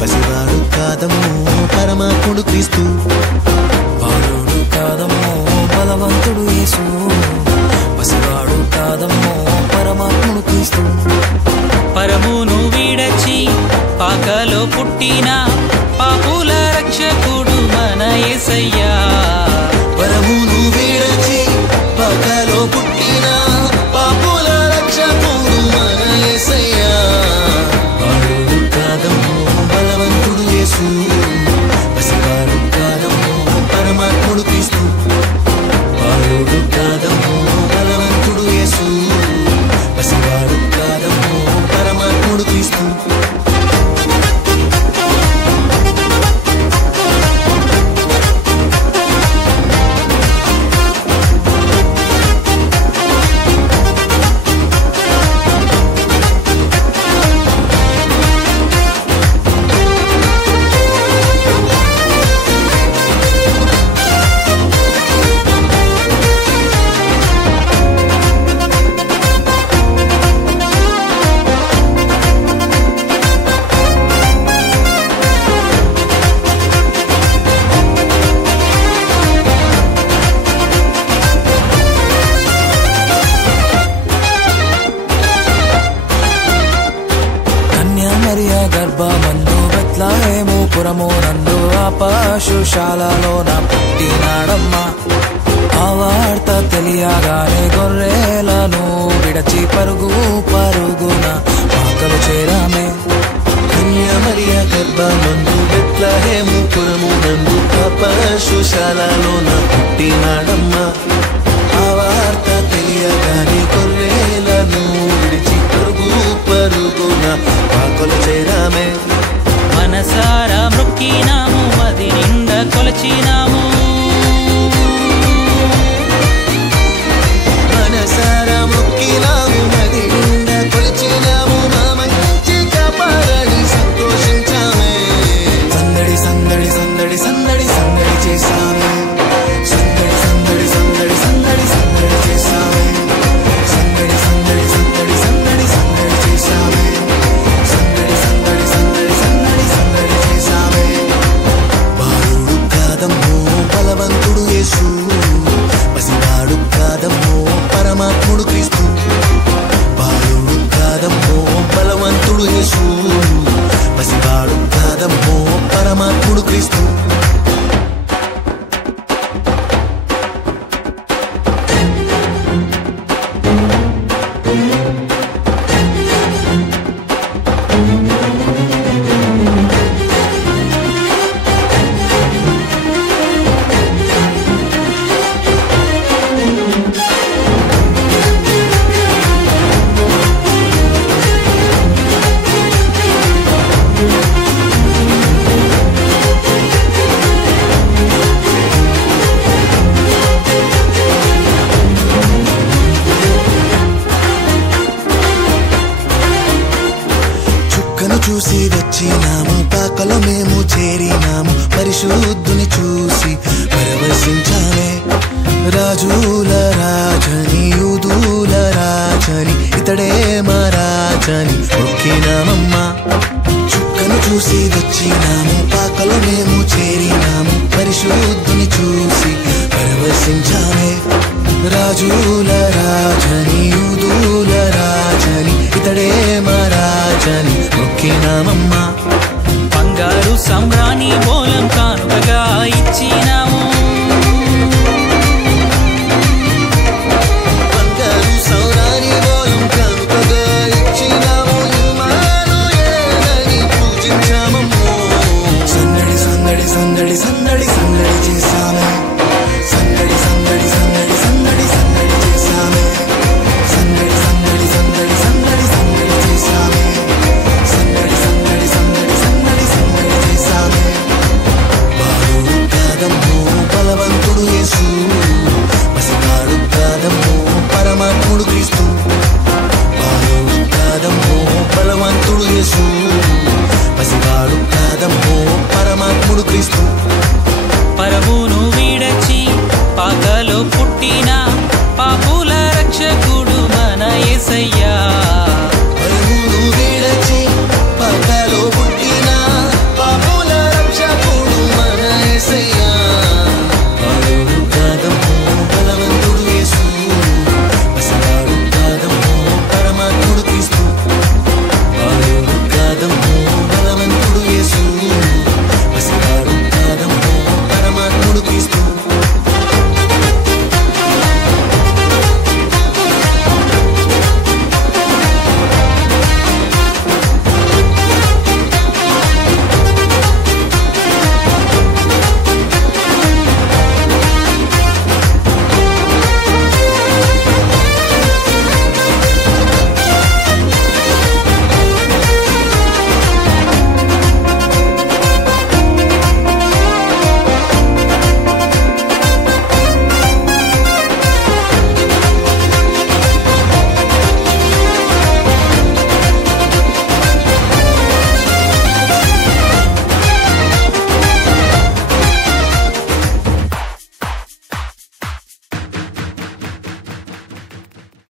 పసివాడు కాదమ్మో పరమాత్ముడు క్రీస్తు. బాలుడు కాదమ్మో బలవంతుడు యేసు, పసివాడు కాదమ్మో పరమాత్ముడు క్రీస్తు. పరమును వీడచి పాకలో పుట్టిన పాపుల రక్షకుడు మన యేసయ్యా. పరమును వీడచి పాకలో పుట్టిన పాపుల రక్షకుడు మన యేసయ్యా. బాలుడు కాదమ్మో బలవంతుడు యేసు, పసివాడు కాదమ్మో పరమాత్ముడు క్రీస్తు. బాలుడు కాదమ్మో బలవంతుడు యేసు, పసివాడు కాదమ్మో పరమాత్ముడు క్రీస్తు. గర్భమందు బెత్లెహేము పురము నందు ఆ పశుశాలలోన పుట్టినాడమ్మా. ఆ వార్త తెలియగానే గొర్రెలను విడచి పరుగు పరుగున పాకలు చేరామే. కన్యామరియ గర్భమందు బెత్లెహేము పురము నందు ఆ పశుశాలలోన పుట్టినాడమ్మా. ఆ వార్త తెలియగానే గొర్రెలను విడిచి పరుగు పరుగున పాకలు చేరామే. మనసారా మొక్కినాము, మది నిండా కొలచినాము. మనసారా మొక్కినాము, మది నిండా కొలిచినాము. మా మంచి కాపాడని సంతోషించామే. సందడి సందడి సందడి సందడి సందడి చేశామే. సందడి సందడి సందడి సందడి సందడి చేశామే. సందడి సందడి సందడి సందడి సందడి చేశామే. సందడి సందడి సందడి సందడి సందడి చేశామే. బాలుడు కాదమ్మో బలవంతుడు యేసు, పసివాడు కాదమ్మో పరమాత్ముడు క్రీస్తు. బాలుడు కాదమ్మో బలవంతుడు యేసు, పసివాడు కాదమ్మో పరమాత్ముడు క్రీస్తు. చూసి వచ్చినాము, పాకలో మేము చేరినాము. పరిశుద్ధుని చూసి పరవశించాలే. రాజుల రాజని యూదుల రాజని ఇతడే మా రాజని మొక్కినామమ్మా. చుక్కను చూసి వచ్చినాము, పాకలో మేము చేరినాము. పరిశుద్ధుని చూసి పరవశించాలే. రాజుల రాజని యూదుల రాజని ఇతడే మా రాజని మొక్కినామమ్మా. బంగారు సంబ్రాణి బోలం కానుకగా ఇచ్చినాము. బంగారు సంబ్రాణి బోలం కానుకగా ఇచ్చినాము. ఇమ్మానుయేలని పూజించామమ్మో. సందడి సందడి సందడి వేదం ఓ పరమాత్ముడు క్రీస్తు